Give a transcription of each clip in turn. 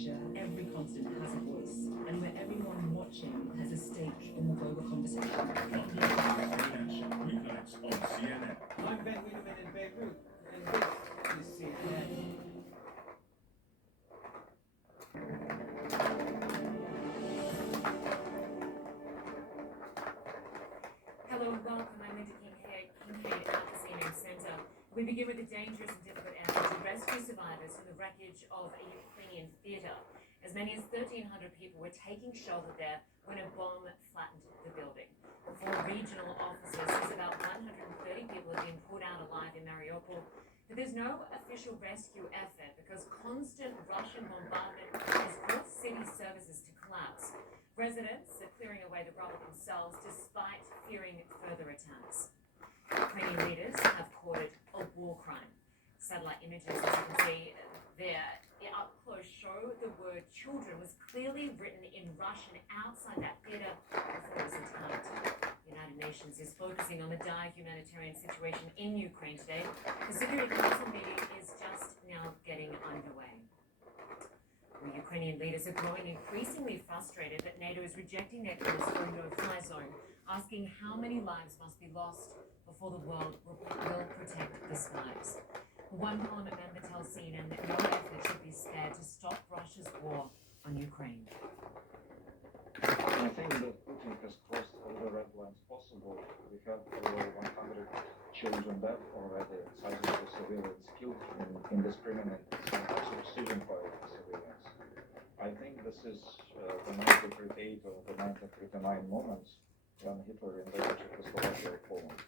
Asia, every continent has a voice, and where everyone watching has a stake in the global conversation. Cuteness on CNN. I'm Ben Wiedemann in Beirut, and this is CNN. Hello and welcome. I'm Linda Kincaid at the CNN Center. We begin with the dangerous and difficult effort to rescue survivors from the wreckage of a Ukrainian theater. As many as 1,300 people were taking shelter there when a bomb flattened the building. Four regional officers says about 130 people have been pulled out alive in Mariupol, but there's no official rescue effort because constant Russian bombardment has caused city services to collapse. Residents are clearing away the rubble themselves despite fearing further attacks. Ukrainian leaders have called it a war crime. Satellite images, as you can see there up close, show the word children was clearly written in Russian outside that theater before it was attacked. The United Nations is focusing on the dire humanitarian situation in Ukraine today. The Security Council meeting is just now getting underway. The Ukrainian leaders are growing increasingly frustrated that NATO is rejecting their calls for a no-fly zone, asking how many lives must be lost before the world will protect the skies. One parliament member tells CNN that no effort should be spared to stop Russia's war on Ukraine. I think that Putin has crossed all the red lines possible. We have over 100 children dead already, sizable civilians killed in indiscriminate precision fire of civilians. I think this is the 1938 or the 1939 moments when Hitler invaded Czechoslovakia or Poland.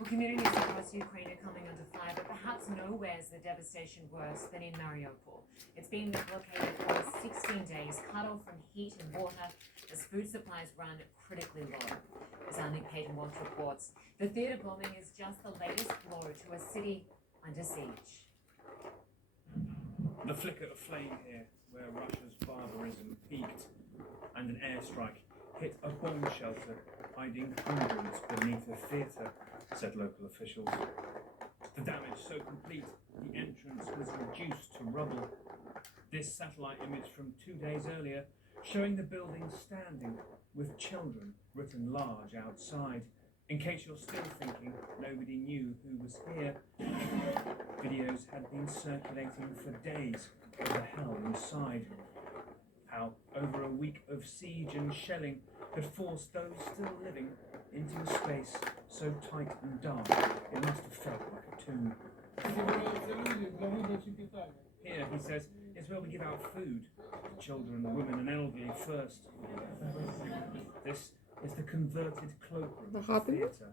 Well, communities across Ukraine are coming under fire, but perhaps nowhere is the devastation worse than in Mariupol. It's been blockaded for 16 days, cut off from heat and water as food supplies run critically low. As Annie Payton Walsh reports, the theatre bombing is just the latest blow to a city under siege. The flicker of flame here, where Russia's barbarism peaked, and an airstrike hit a bomb shelter hiding hundreds beneath a theatre, said local officials. The damage so complete, the entrance was reduced to rubble. This satellite image from 2 days earlier showing the building standing with children written large outside. In case you're still thinking nobody knew who was here, videos had been circulating for days of the hell inside. How over a week of siege and shelling had forced those still living into a space so tight and dark it must have felt like a tomb. Here, he says, is where we give out food to children, women and elderly first. This is the converted cloakroom of the theatre.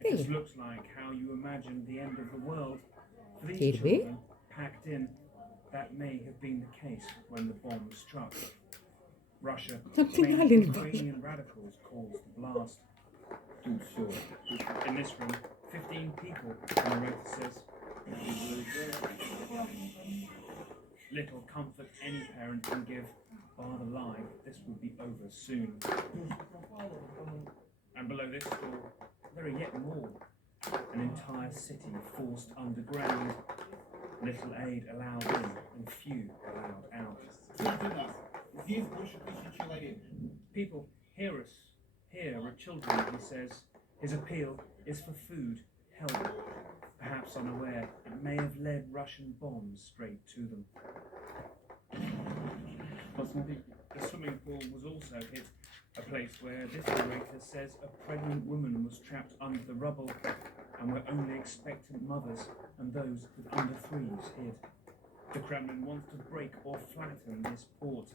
It just looks like how you imagined the end of the world. For these Kirby? children packed in, that may have been the case when the bomb struck. Russia claimed Ukrainian radicals caused the blast. In this room, 15 people, the narrator says. Little comfort any parent can give, bar the lie, this would be over soon. And below this door, there are yet more. An entire city forced underground. Little aid allowed in and few allowed out. People, hear us. Here are children, he says. His appeal is for food, help. Perhaps unaware, it may have led Russian bombs straight to them. The swimming pool was also hit, a place where this narrator says a pregnant woman was trapped under the rubble and where only expectant mothers and those with under threes hid. The Kremlin wants to break or flatten this port,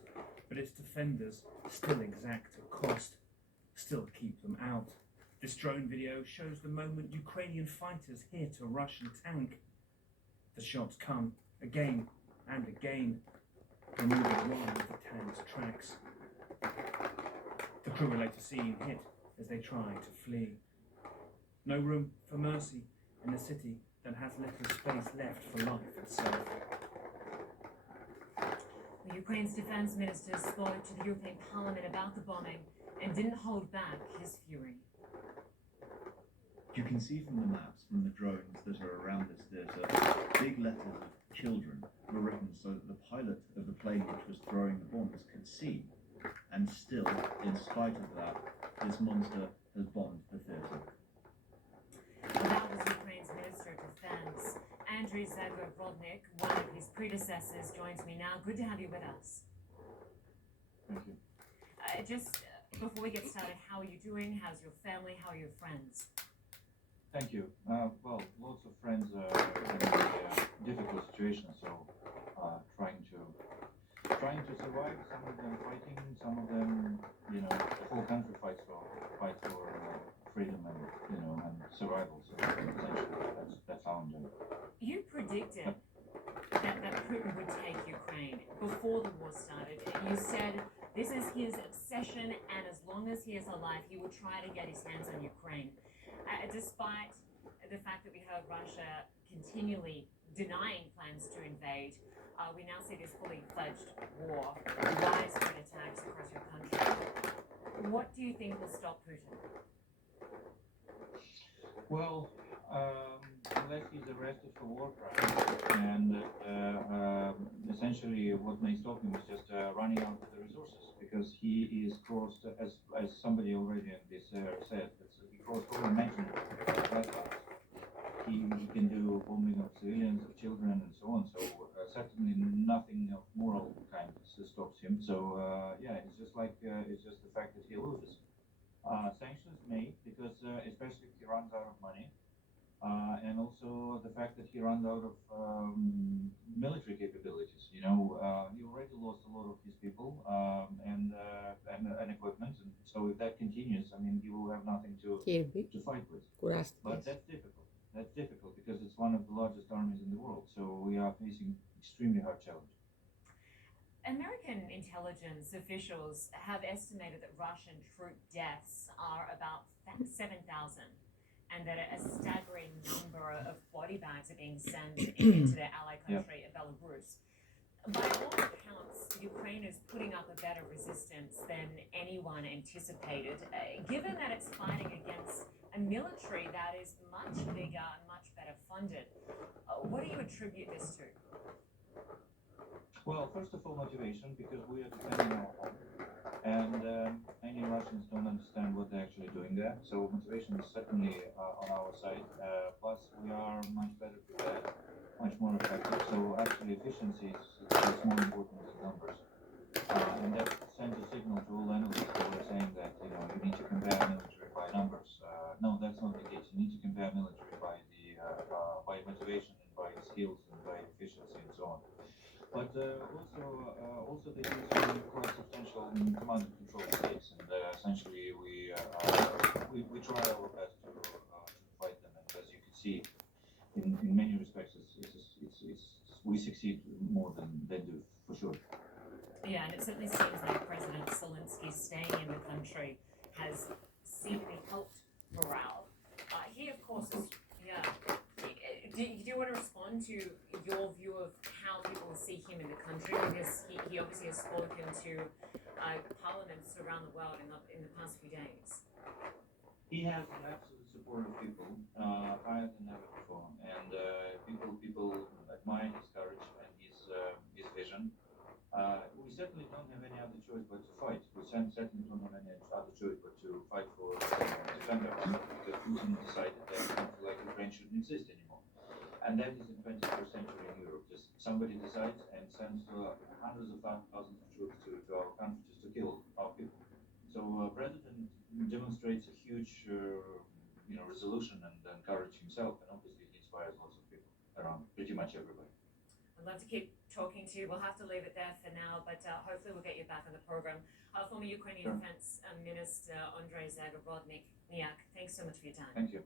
but its defenders still exact a cost, still keep them out. This drone video shows the moment Ukrainian fighters hit a Russian tank. The shots come again and again, removing one of the tank's tracks. The crew are later seen hit as they try to flee. No room for mercy in a city that has little space left for life itself. Well, Ukraine's defense minister spoke to the European Parliament about the bombing and didn't hold back his fury. You can see from the maps, from the drones that are around this theatre, big letters of children were written so that the pilot of the plane which was throwing the bombs could see. And still, in spite of that, this monster has bombed the theatre. That was Ukraine's Minister of Defense. Andriy Zagorodnik, one of his predecessors, joins me now. Good to have you with us. Thank you. Before we get started, how are you doing? How's your family? How are your friends? Thank you. Well, lots of friends are in a difficult situation, so trying to survive. Some of them fighting, some of them, the whole country fights for freedom and survival. So essentially, that's how I'm doing. You predicted that Putin would take Ukraine before the war started. You said this is his obsession, and as long as he is alive, he will try to get his hands on Ukraine. Despite the fact that we heard Russia continually denying plans to invade, we now see this fully fledged war, widespread attacks across your country. What do you think will stop Putin? Well, unless he's arrested for war crimes, and essentially what may stop him is just running out of the resources, because he is crossed, as somebody already in this said, he crossed all imaginable guidelines. He can do bombing of civilians, of children, and so on. So certainly nothing of moral kind stops him. So it's just the fact that he loses. Sanctions may, because especially if he runs out of money, and also the fact that he runs out of military capabilities. He already lost a lot of his people and equipment, and so if that continues, he will have nothing to Kirby, fight with. curaste. But that's difficult. That's difficult because it's one of the largest armies in the world. So we are facing extremely hard challenge. American intelligence officials have estimated that Russian troop deaths are about 7,000, and that a staggering number of body bags are being sent into their ally country, Belarus. By all accounts, Ukraine is putting up a better resistance than anyone anticipated, given that it's fighting against a military that is much bigger and much better funded. What do you attribute this to? Well, first of all, motivation, because we are defending our home, and many Russians don't understand what they're actually doing there. So motivation is certainly on our side. Plus, we are much better prepared, much more effective. So actually, efficiency is more important than numbers. And that sends a signal to all analysts who are saying that you need to compare military by numbers. No, that's not the case. You need to compare military by motivation and by skills and by efficiency and so on. But also they do some quite substantial command and control mistakes, and essentially we try our best to fight them. And as you can see, in many respects, we succeed more than they do, for sure. Yeah, and it certainly seems like President Zelensky staying in the country has seemingly helped morale. He, of course, is, Do you want to respond to your view of how people see him in the country? Because he obviously has spoken to parliaments around the world in the past few days. He has an absolute support of people, higher than ever before, and people admire his courage and his vision. We certainly don't have any other choice but to fight. We certainly don't have any other choice but to fight for defend ourselves, because Putin decided that a country like Ukraine shouldn't exist anymore. And that is in 21st century in Europe. Just somebody decides and sends hundreds of thousands of troops to our country just to kill our people. So President demonstrates a huge resolution and courage himself, and obviously he inspires lots of people around, pretty much everybody. I'd love to keep talking to you. We'll have to leave it there for now, but hopefully we'll get you back on the program. Former Ukrainian Defense Minister Andriy Zagorodnik, thanks so much for your time. Thank you.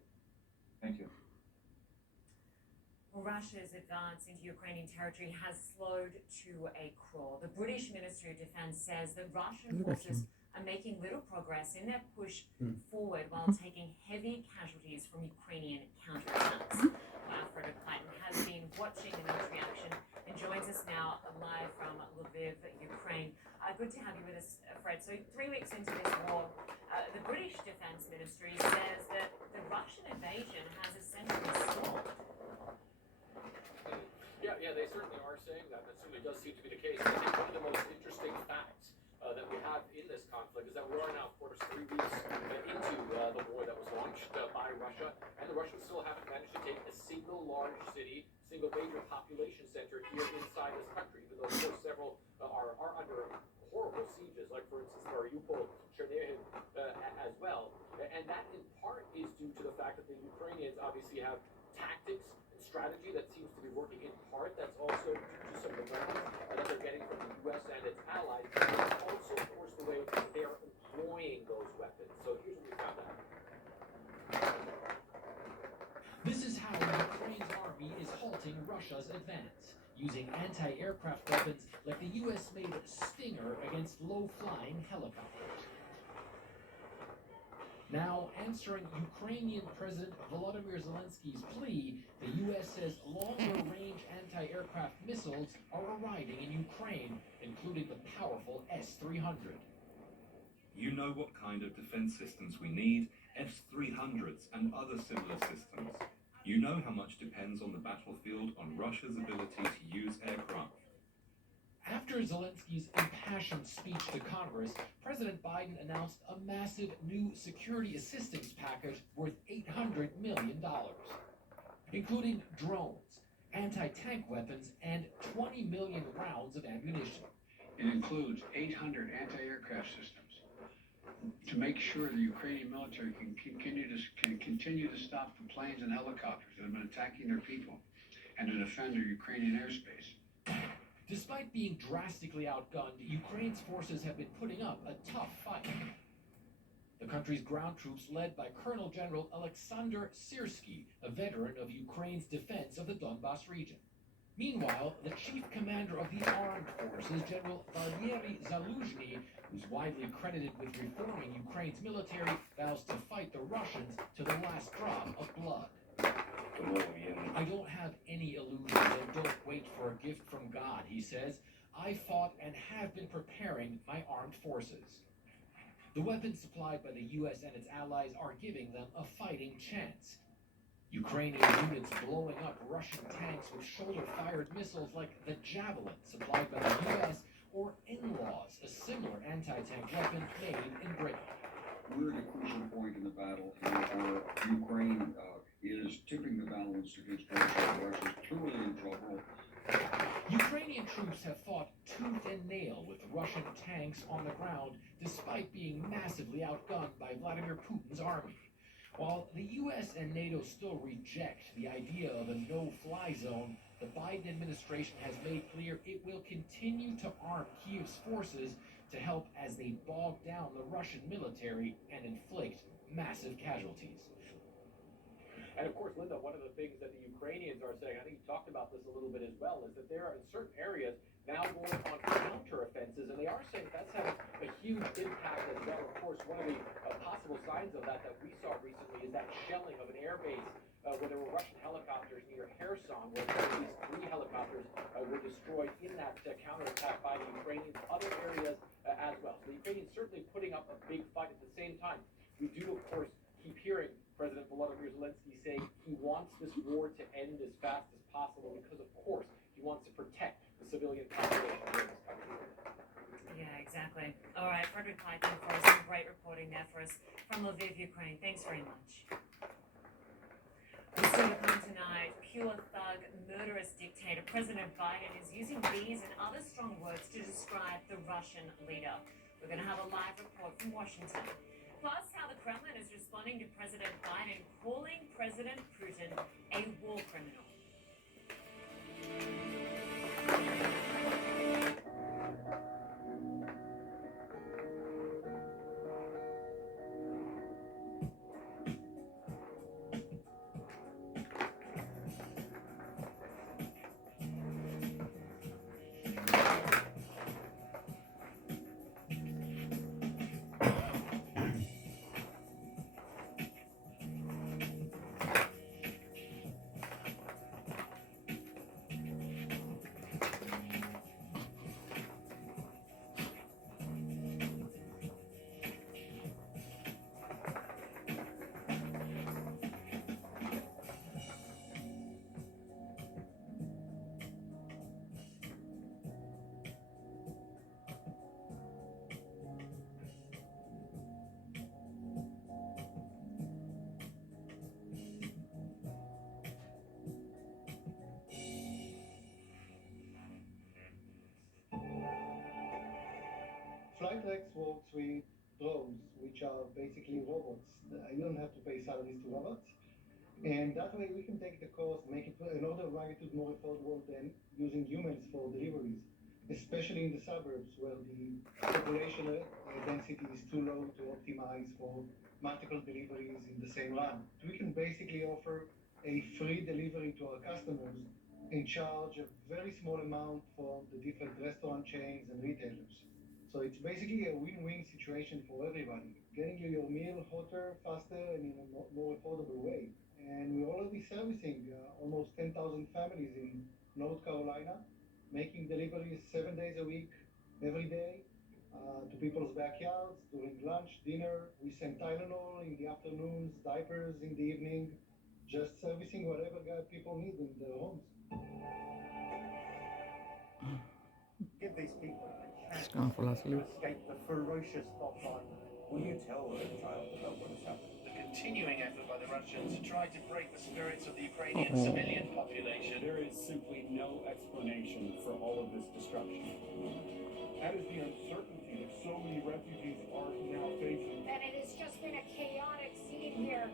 Thank you. Well, Russia's advance into Ukrainian territory has slowed to a crawl. The British Ministry of Defense says that Russian forces are making little progress in their push forward while taking heavy casualties from Ukrainian counterattacks. Alfred Clayton has been watching the military action and joins us now live from Lviv, Ukraine. Good to have you with us, Fred. So 3 weeks into this war, the British Defense Ministry says that the Russian invasion has essentially stalled. Yeah, they certainly certainly are saying that. That certainly does seem to be the case. I think one of the most interesting facts that we have in this conflict is that we are now, of course, 3 weeks into the war that was launched by Russia, and the Russians still haven't managed to take a single large city, single major population center here inside this country, even though, of course, several are under horrible sieges, like, for instance, Mariupol, Chernihiv as well. And that, in part, is due to the fact that the Ukrainians obviously have tactics and strategy that seems to be working in part. That's also due to some of the weapons that they're getting from the U.S. and its allies. And it's also, of course, the way they are employing those weapons. So here's what we found out. This is how Ukraine's army is halting Russia's advance, using anti-aircraft weapons like the U.S.-made Stinger against low-flying helicopters. Now, answering Ukrainian President Volodymyr Zelensky's plea, the U.S. says longer-range anti-aircraft missiles are arriving in Ukraine, including the powerful S-300. You know what kind of defense systems we need, S-300s and other similar systems. You know how much depends on the battlefield on Russia's ability to use aircraft. After Zelensky's impassioned speech to Congress, President Biden announced a massive new security assistance package worth $800 million, including drones, anti-tank weapons, and 20 million rounds of ammunition. It includes 800 anti-aircraft systems to make sure the Ukrainian military can continue to stop the planes and helicopters that have been attacking their people and to defend their Ukrainian airspace. Despite being drastically outgunned, Ukraine's forces have been putting up a tough fight. The country's ground troops, led by Colonel General Alexander Syrskyi, a veteran of Ukraine's defense of the Donbas region. Meanwhile, the chief commander of the armed forces, General Valery Zaluzhny, who's widely credited with reforming Ukraine's military, vows to fight the Russians to the last drop of blood. I don't have any illusions and don't wait for a gift from God, he says. I fought and have been preparing my armed forces. The weapons supplied by the U.S. and its allies are giving them a fighting chance. Ukrainian units blowing up Russian tanks with shoulder-fired missiles like the Javelin supplied by the U.S. or NLAWS, a similar anti-tank weapon made in Britain. We're at a crucial point in the battle where Ukraine is tipping the balance against Russia. Russia's truly in trouble. Ukrainian troops have fought tooth and nail with Russian tanks on the ground despite being massively outgunned by Vladimir Putin's army. While the U.S. and NATO still reject the idea of a no-fly zone, the Biden administration has made clear it will continue to arm Kiev's forces to help as they bog down the Russian military and inflict massive casualties. And of course, Linda, one of the things that the Ukrainians are saying, I think you talked about this a little bit as well, is that they are in certain areas now going on counter-offenses, and they are saying that's having a huge impact as well. Of course, one of the possible signs of that we saw recently is that shelling of an air base where there were Russian helicopters near Kherson, where at least 3 helicopters were destroyed in that counterattack by the Ukrainians, other areas as well. So the Ukrainians certainly putting up a big fight. At the same time, we do, of course, keep hearing President Volodymyr Zelensky say he wants this war to end as fast as possible because, of course, he wants to protect the civilian population here in this country. Yeah, exactly. All right, Frederick Python for some great reporting there for us from Lviv, Ukraine. Thanks very much. We're still coming tonight. Pure thug, murderous dictator. President Biden is using these and other strong words to describe the Russian leader. We're going to have a live report from Washington. Plus, how the Kremlin is responding to President Biden calling President Putin a war criminal. SkyTrax works with drones, which are basically robots. You don't have to pay salaries to robots. And that way we can take the cost, make it an order of magnitude more affordable than using humans for deliveries, especially in the suburbs where the population density is too low to optimize for multiple deliveries in the same run. We can basically offer a free delivery to our customers and charge a very small amount for the different restaurant chains and retailers. So it's basically a win-win situation for everybody, getting you your meal hotter, faster, and in a more affordable way. And we're already servicing almost 10,000 families in North Carolina, making deliveries 7 days a week, every day, to people's backyards, during lunch, dinner. We send Tylenol in the afternoons, diapers in the evening, just servicing whatever people need in their homes. Give these people a chance to escape the ferocious bombardment. Will you tell the child about what has happened? The continuing effort by the Russians to try to break the spirits of the Ukrainian civilian population. There is simply no explanation for all of this destruction. That is the uncertainty that so many refugees are now facing. And it has just been a chaotic scene here.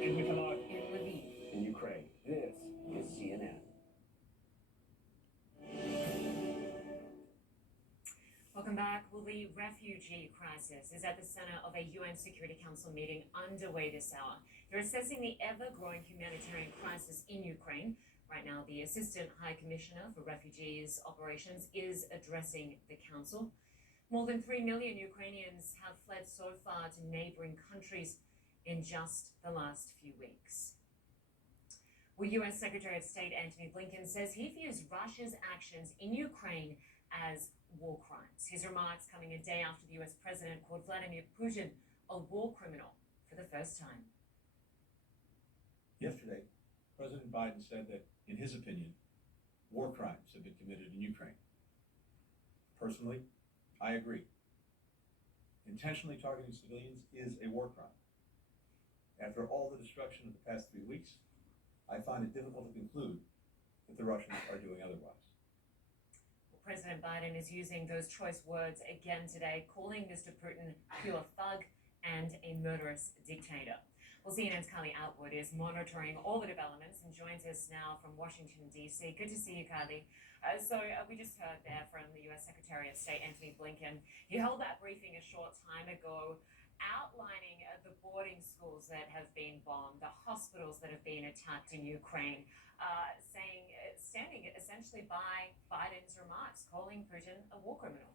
In Lviv, in Ukraine. This is CNN. Welcome back. Well, the refugee crisis is at the center of a UN Security Council meeting underway this hour. They're assessing the ever-growing humanitarian crisis in Ukraine. Right now, the Assistant High Commissioner for Refugees Operations is addressing the council. More than 3 million Ukrainians have fled so far to neighboring countries in just the last few weeks. Well, U.S. Secretary of State Antony Blinken says he views Russia's actions in Ukraine as war crimes. His remarks coming a day after the U.S. president called Vladimir Putin a war criminal for the first time. Yesterday, President Biden said that, in his opinion, war crimes have been committed in Ukraine. Personally, I agree. Intentionally targeting civilians is a war crime. After all the destruction of the past 3 weeks, I find it difficult to conclude that the Russians are doing otherwise. President Biden is using those choice words again today, calling Mr. Putin pure thug and a murderous dictator. Well, CNN's Carly Outwood is monitoring all the developments and joins us now from Washington, D.C. Good to see you, Carly. We just heard there from the U.S. Secretary of State Antony Blinken. He held that briefing a short time ago, outlining the boarding schools that have been bombed, the hospitals that have been attacked in Ukraine, standing essentially by Biden's remarks, calling Putin a war criminal.